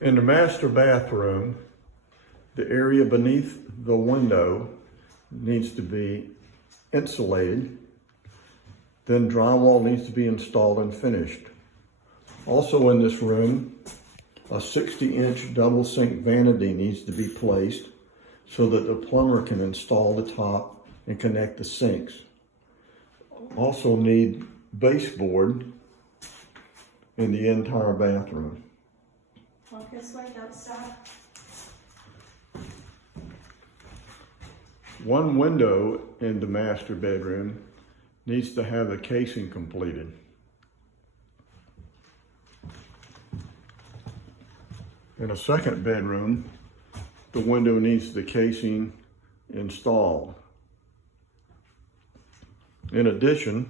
In the master bathroom, the area beneath the window needs to be insulated. Then drywall needs to be installed and finished. Also in this room, a 60-inch double sink vanity needs to be placed so that the plumber can install the top and connect the sinks. Also need baseboard in the entire bathroom. Walk this way, don't stop. One window in the master bedroom needs to have the casing completed. In a second bedroom, the window needs the casing installed. In addition,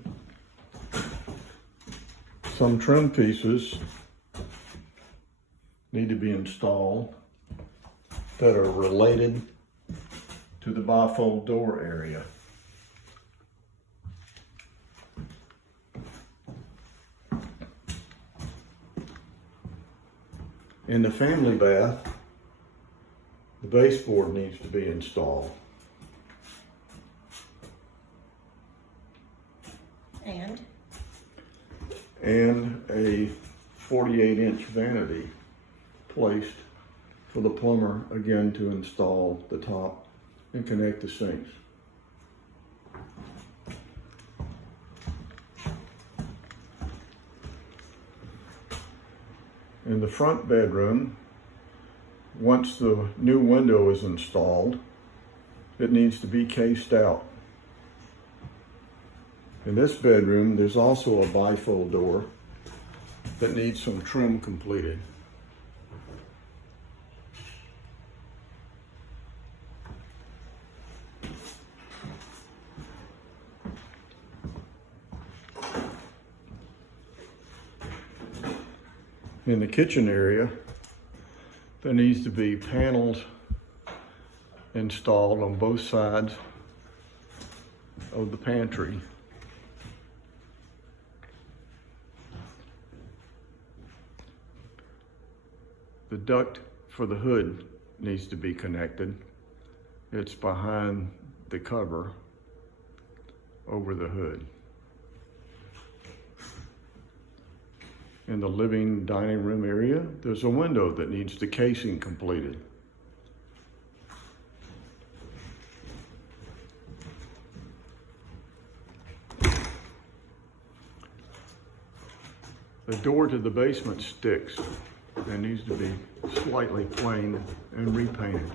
some trim pieces need to be installed that are related to the bifold door area. In the family bath, the baseboard needs to be installed. And a 48-inch vanity placed for the plumber again to install the top and connect the sinks. In the front bedroom, once the new window is installed, it needs to be cased out. In this bedroom, there's also a bifold door that needs some trim completed. In the kitchen area, there needs to be panels installed on both sides of the pantry. The duct for the hood needs to be connected. It's behind the cover over the hood. In the living dining room area, there's a window that needs the casing completed. The door to the basement sticks and needs to be slightly planed and repainted.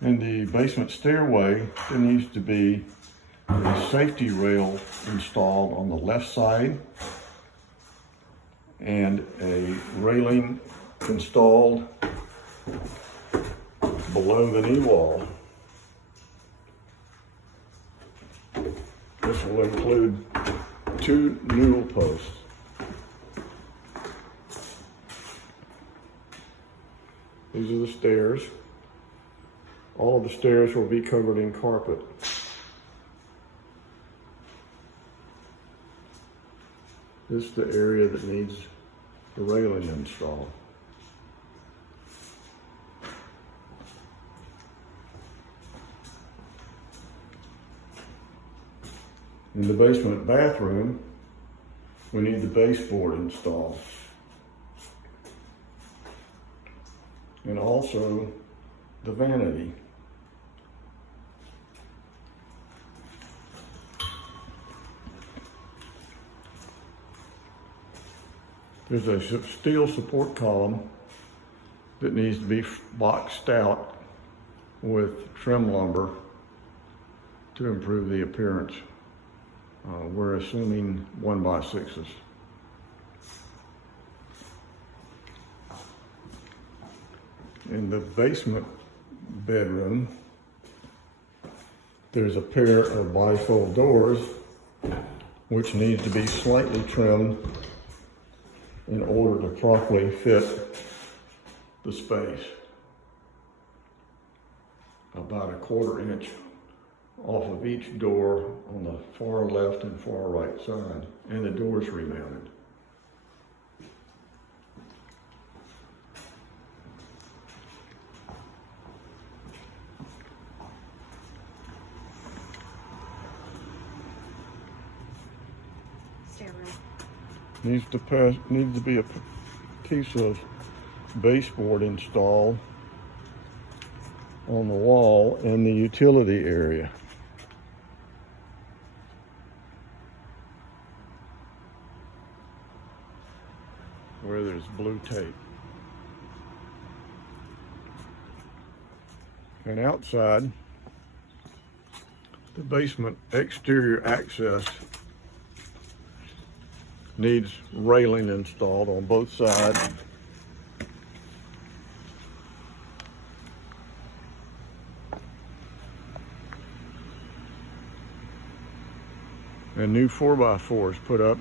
In the basement stairway, there needs to be a safety rail installed on the left side and a railing installed below the knee wall. This will include 2 newel posts. These are the stairs. All of the stairs will be covered in carpet. This is the area that needs the railing installed. In the basement bathroom, we need the baseboard installed. And also the vanity. There's a steel support column that needs to be boxed out with trim lumber to improve the appearance. We're assuming 1x6s. In the basement bedroom, there's a pair of bifold doors which need to be slightly trimmed in order to properly fit the space. About a 1/4 inch off of each door on the far left and far right side, and the doors remounted. Needs to be a piece of baseboard installed on the wall in the utility area. Where there's blue tape. And outside, the basement exterior access needs railing installed on both sides. And new 4x4s put up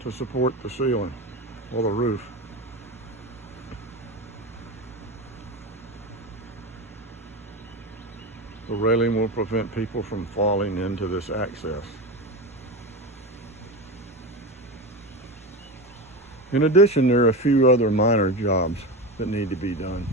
to support the ceiling or the roof. The railing will prevent people from falling into this access. In addition, there are a few other minor jobs that need to be done.